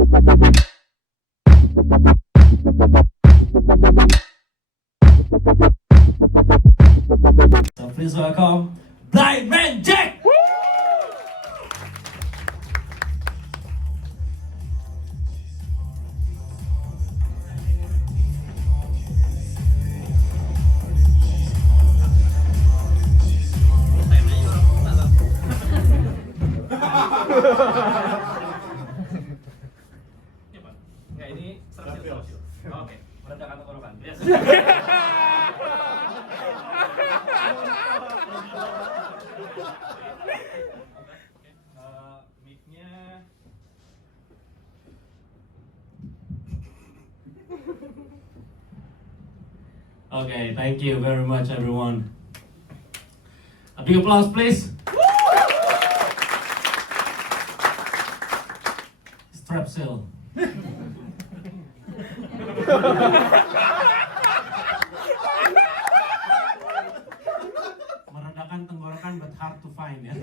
So please welcome Blindman Jack! Enggak, ini serpil. Oke, meredakan tenggorokan. Yes. Mic-nya. Okay, thank you very much everyone. A big applause please. Strepsil. Meredakan tenggorokan but hard to find ya.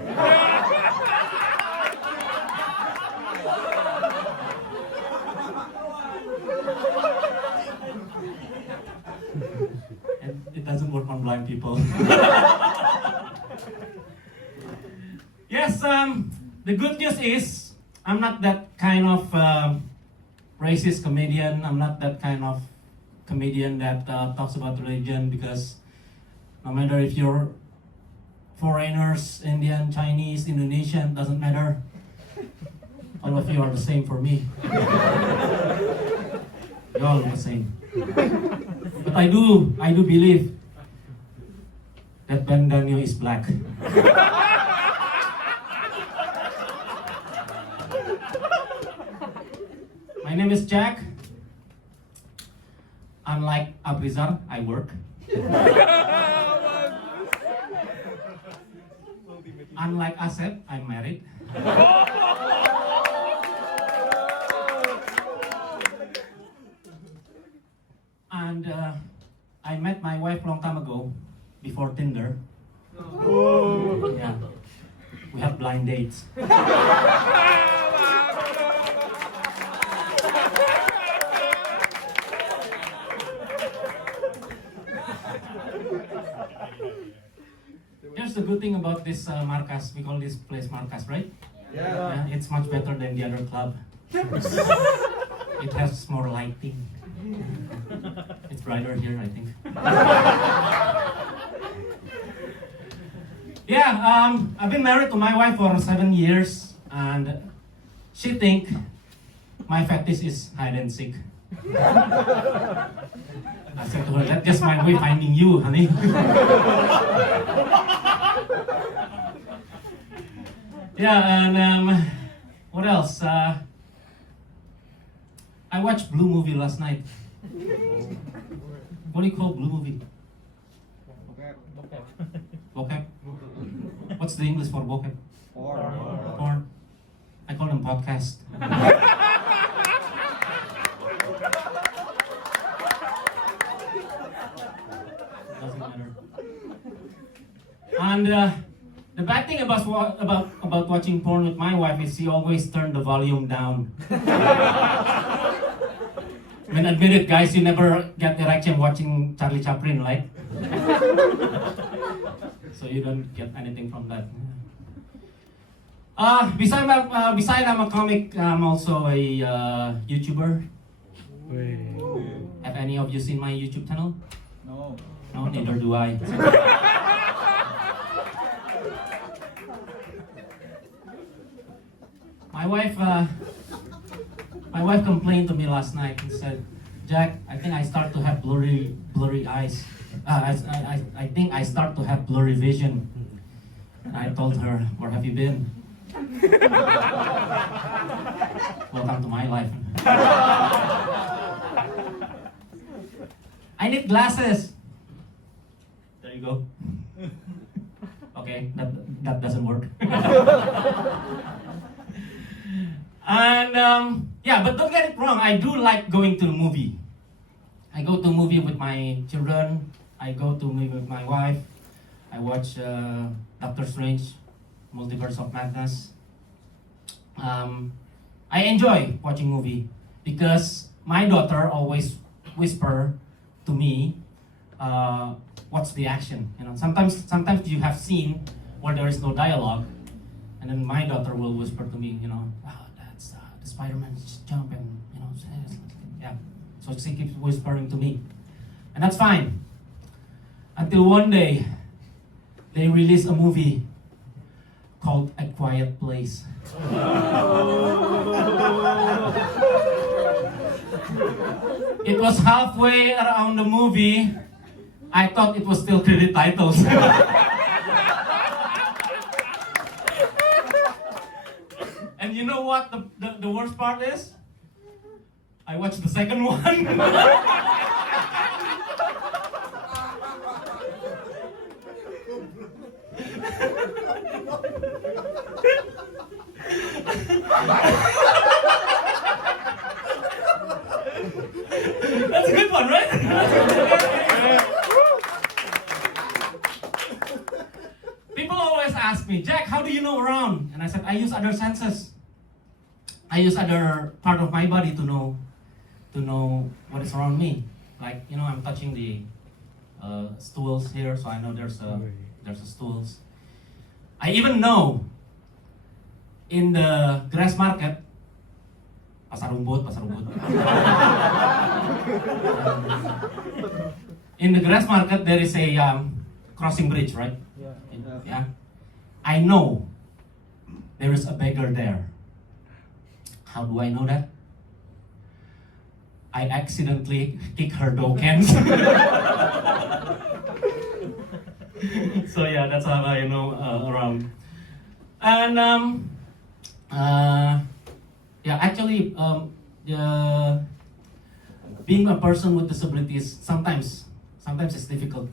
And it doesn't work on blind people. Yes, the good news is I'm not that kind of racist comedian. I'm not that kind of comedian that talks about religion, because no matter if you're foreigners, Indian, Chinese, Indonesian, doesn't matter. All of you are the same for me. You all look the same. But I do believe that Ben Daniel is black. My name is Jack. Unlike Abrizar, I work. Unlike Asep, I'm married. And I met my wife long time ago, before Tinder. Yeah. We have blind dates. Here's the good thing about this markas. We call this place markas, right? Yeah. It's much better than the other club. It has more lighting. It's brighter here, I think. Yeah, I've been married to my wife for 7 years, and she think my fetish is hide and seek. I said to her, that's just my way finding you, honey. Yeah, and what else? I watched Blue movie last night. What do you call Blue movie? Bokep. What's the English for bokep? Porn. I call them podcast. Doesn't matter. And the bad thing about watching porn with my wife is she always turn the volume down. I mean, admit it, guys, you never get erection watching Charlie Chaplin, right? So you don't get anything from that. Besides I'm a comic, I'm also a YouTuber. Have any of you seen my YouTube channel? No. No, neither do I. My wife complained to me last night and said, Jack, I think I start to have blurry eyes. I think I start to have blurry vision. And I told her, where have you been? Welcome to my life. I need glasses. There you go. Okay, that doesn't work. And yeah, but don't get it wrong, I do like going to the movie. I go to movie with my children, I go to movie with my wife, I watch Doctor Strange, Multiverse of Madness. I enjoy watching movie because my daughter always whisper to me, what's the action? You know, sometimes you have scene where there is no dialogue, and then my daughter will whisper to me, you know, that's the Spider-Man just jump and you know, yeah. So she keeps whispering to me, and that's fine. Until one day, they release a movie called A Quiet Place. It was halfway around the movie, I thought it was still credit titles. And you know what the worst part is? I watched the second one. That's a good one, right? People always ask me, Jack, how do you know around? And I said, I use other senses. I use other part of my body to know what is around me. Like, you know, I'm touching the stools here, so I know there's a stools. I even know in the grass market, pasar rumput. In the grass market, there is a crossing bridge, right? Yeah. I know there is a beggar there. How do I know that? I accidentally kick her dog cans. So yeah, that's how I know around. And yeah, actually, being a person with disabilities sometimes it's difficult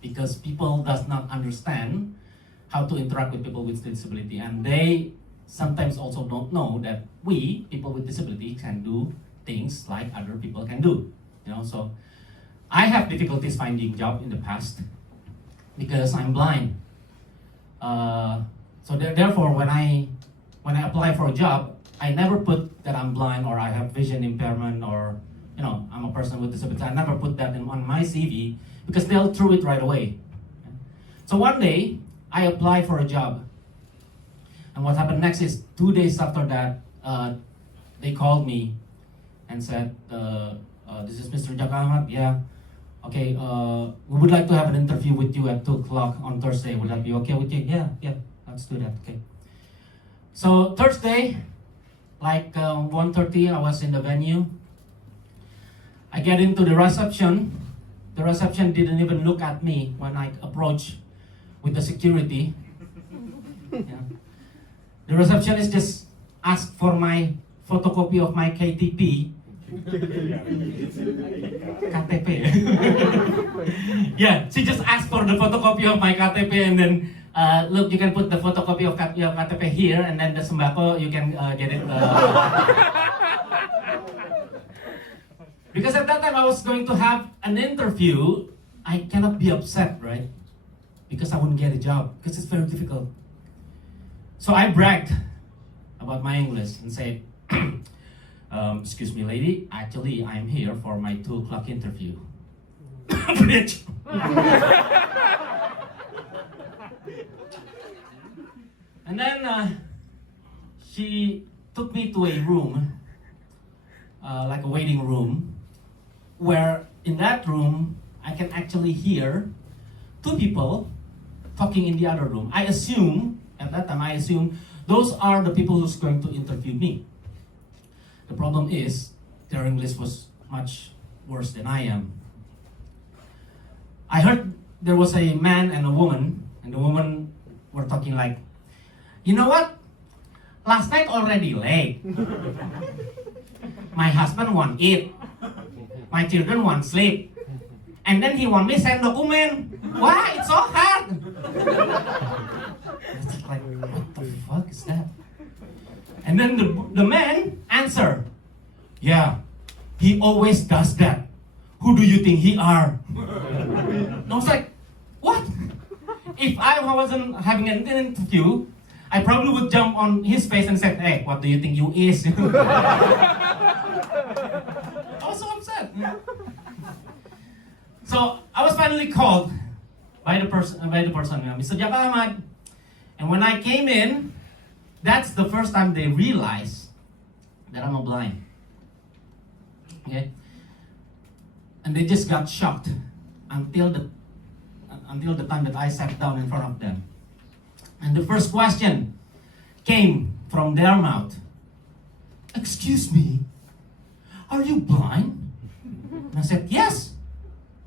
because people does not understand how to interact with people with disability, and they sometimes also don't know that we people with disability can do things like other people can do. You know, so I have difficulties finding job in the past because I'm blind. So therefore, when I apply for a job, I never put that I'm blind or I have vision impairment or, you know, I'm a person with disability. I never put that on my CV because they'll throw it right away. So one day, I applied for a job. And what happened next is 2 days after that, they called me and said, this is Mr. Jack Ahmad. Yeah. Okay, we would like to have an interview with you at 2 o'clock on Thursday. Would that be okay with you? Yeah, let's do that. Okay. So Thursday, like 1:30, I was in the venue. I get into the reception. The reception didn't even look at me when I approached with the security. Yeah. The receptionist just asked for my photocopy of my KTP. KTP. Yeah, she just asked for the photocopy of my KTP and then, look, you can put the photocopy of your KTP here and then the sembako, you can get it. Because at that time I was going to have an interview, I cannot be upset, right? Because I wouldn't get a job, because it's very difficult. So I bragged about my English and said, excuse me, lady, actually I'm here for my 2 o'clock interview. Bitch! And then she took me to a room, like a waiting room, where in that room I can actually hear 2 people talking in the other room. I assume, at that time, those are the people who's going to interview me. The problem is, their English was much worse than I am. I heard there was a man and a woman, and the woman were talking like, you know what? Last night already late. My husband want eat. My children want sleep. And then he want me send document. Why? It's so hard. It's like, what the fuck is that? And then the man answer, yeah, he always does that. Who do you think he are? And I was like, what? If I wasn't having an interview, I probably would jump on his face and say, "Hey, what do you think you is?" I was so upset. So I was finally called by the person, Mr. Jack Ahmad. And when I came in, that's the first time they realized that I'm a blind. Okay, and they just got shocked until the time that I sat down in front of them. And the first question came from their mouth. "Excuse me, are you blind?" And I said, "Yes."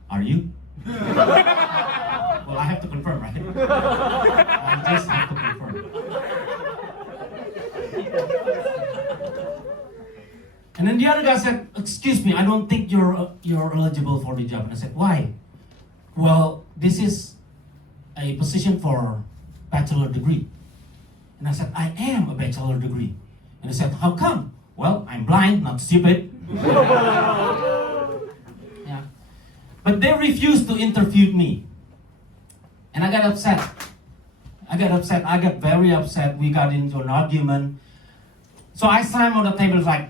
"Are you?" Well, I have to confirm, right? I just have to confirm. And then the other guy said, "Excuse me, I don't think you're eligible for the job." And I said, "Why?" "Well, this is a position for bachelor degree." And I said, "I am a bachelor degree." And he said, "How come?" "Well, I'm blind, not stupid." Yeah. But they refused to interview me. And I got upset. I got very upset. We got into an argument. So I slammed on the table like,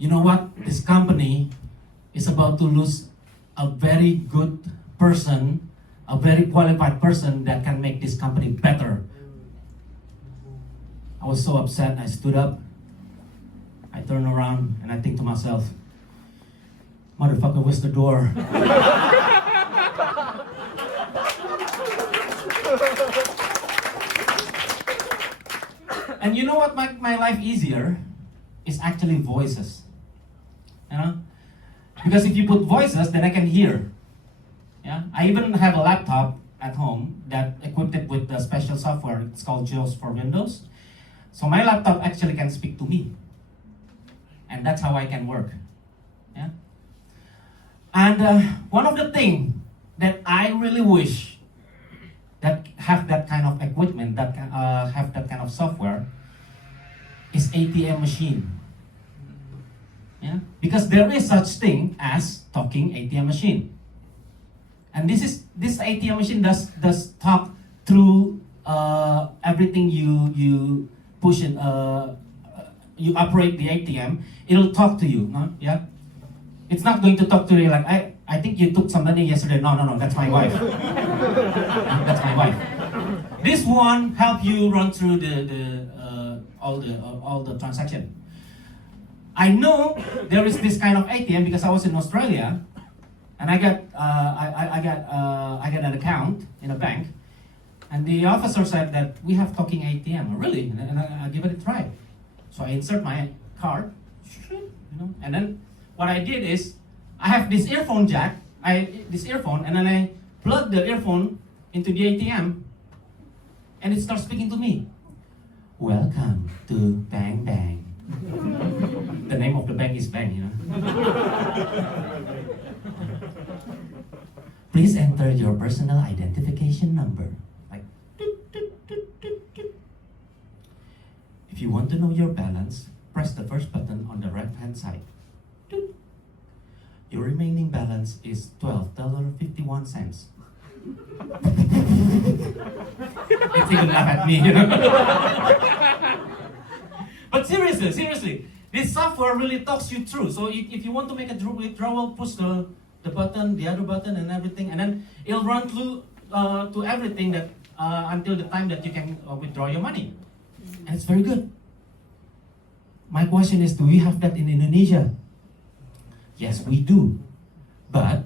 "You know what? This company is about to lose a very good person, a very qualified person that can make this company better." I was so upset. I stood up. I turned around and I think to myself, "Motherfucker, where's the door?" And you know what make my life easier? Is actually voices. You know? Because if you put voices, then I can hear. Yeah? I even have a laptop at home that equipped it with a special software. It's called JAWS for Windows. So my laptop actually can speak to me. And that's how I can work. Yeah? And one of the things that I really wish that have that kind of equipment, that can, have that kind of software, is ATM machine. Yeah? Because there is such thing as talking ATM machine. And this ATM machine does talk through everything you push in, you operate the ATM, it'll talk to you, no? Yeah? It's not going to talk to you like, I think you took some money yesterday. No, that's my wife. That's my wife. This one help you run through all the transaction. I know there is this kind of ATM because I was in Australia, and I got an account in a bank, and the officer said that we have talking ATM. "Really?" And I give it a try. So I insert my card, you know, and then what I did is I have this earphone jack, and then I plug the earphone into the ATM, and it starts speaking to me. "Welcome to Bang Bang." The name of the bank is Bang, you know. "Please enter your personal identification number." Like, "If you want to know your balance, press the first button on the right-hand side. Your remaining balance is $12.51. It's even laugh at me, you know. But seriously, this software really talks you through. So if you want to make a withdrawal, push the button, the other button, and everything, and then it'll run through to everything that until the time that you can withdraw your money, and it's very good. My question is, do we have that in Indonesia? Yes, we do, but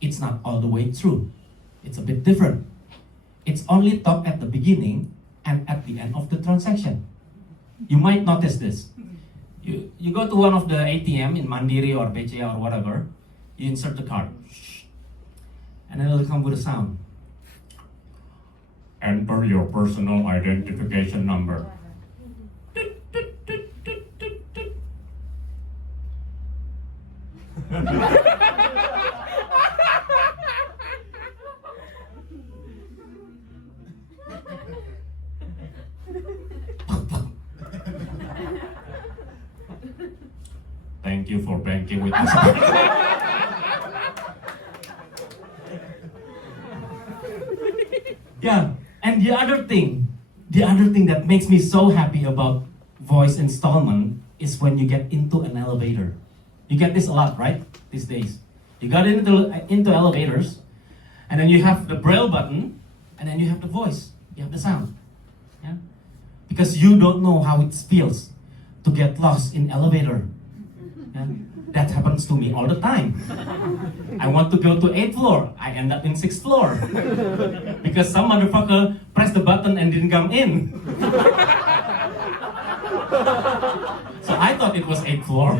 it's not all the way through. It's a bit different. It's only talk at the beginning and at the end of the transaction. You might notice this. You go to one of the ATM in Mandiri or Pecah or whatever, you insert the card, and then it'll come with a sound. "Enter your personal identification number." "Thank you for banking with us." Yeah, and the other thing The other thing that makes me so happy about voice installment is when you get into an elevator. You get this a lot, right? These days. You got into elevators, and then you have the braille button, and then you have the voice. You have the sound. Yeah? Because you don't know how it feels to get lost in elevator. Yeah? That happens to me all the time. I want to go to 8th floor. I end up in 6th floor. Because some motherfucker pressed the button and didn't come in. So I thought it was 8th floor.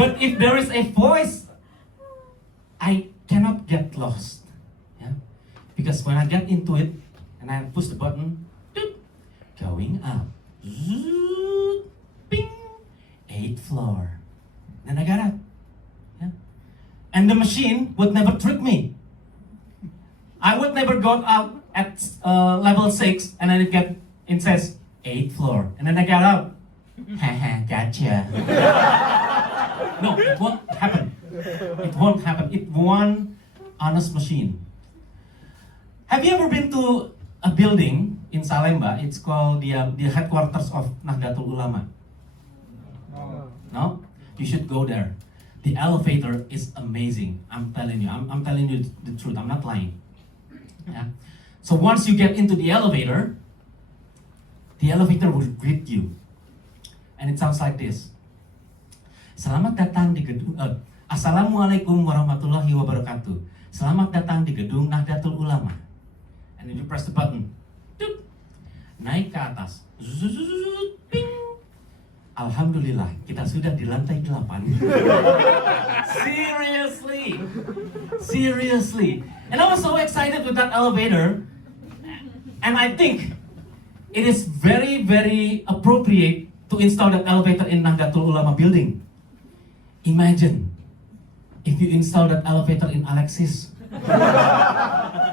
But if there is a voice, I cannot get lost. Yeah? Because when I get into it and I push the button, doop, going up, zoom, ping, 8th floor. Then I got up. Yeah? And the machine would never trick me. I would never go out at level 6 and then it says 8th floor. And then I got up. Haha, gotcha. No, it won't happen. It won't happen. It's one honest machine. Have you ever been to a building in Salemba? It's called the headquarters of Nahdlatul Ulama. No? You should go there. The elevator is amazing. I'm telling you. I'm telling you the truth. I'm not lying. Yeah? So once you get into the elevator will greet you. And it sounds like this. Selamat datang di gedung Assalamualaikum warahmatullahi wabarakatuh. Selamat datang di gedung Nahdlatul Ulama. And then you press the button. Doop. Naik ke atas. Zzzz, ping. Alhamdulillah, kita sudah di lantai 8. Seriously. And I was so excited with that elevator. And I think it is very, very appropriate to install that elevator in Nahdlatul Ulama building. Imagine if you install that elevator in Alexis.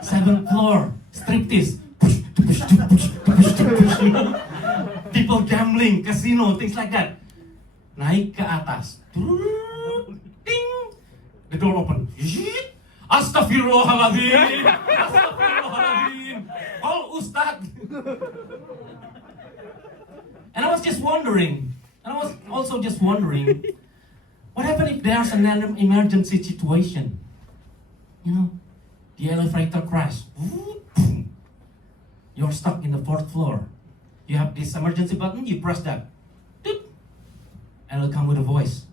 7th floor, striptease. People gambling, casino, things like that. Naik ke atas. Ding. The door open. Astaghfirullahaladzim. Oh, Ustad. And I was also just wondering, what happens if there's an emergency situation? You know, the elevator crash. You're stuck in the 4th floor. You have this emergency button, you press that. And it'll come with a voice.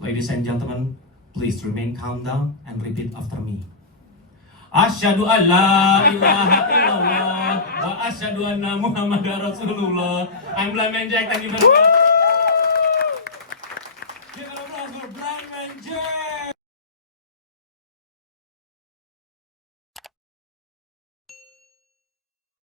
Ladies and gentlemen, please remain calm down and repeat after me. Asyhadu an la ilaha illallah wa asyhadu anna Muhammadar Rasulullah. I'm Blindman Jack, thank you very much. Give it a round for Blindman Jack.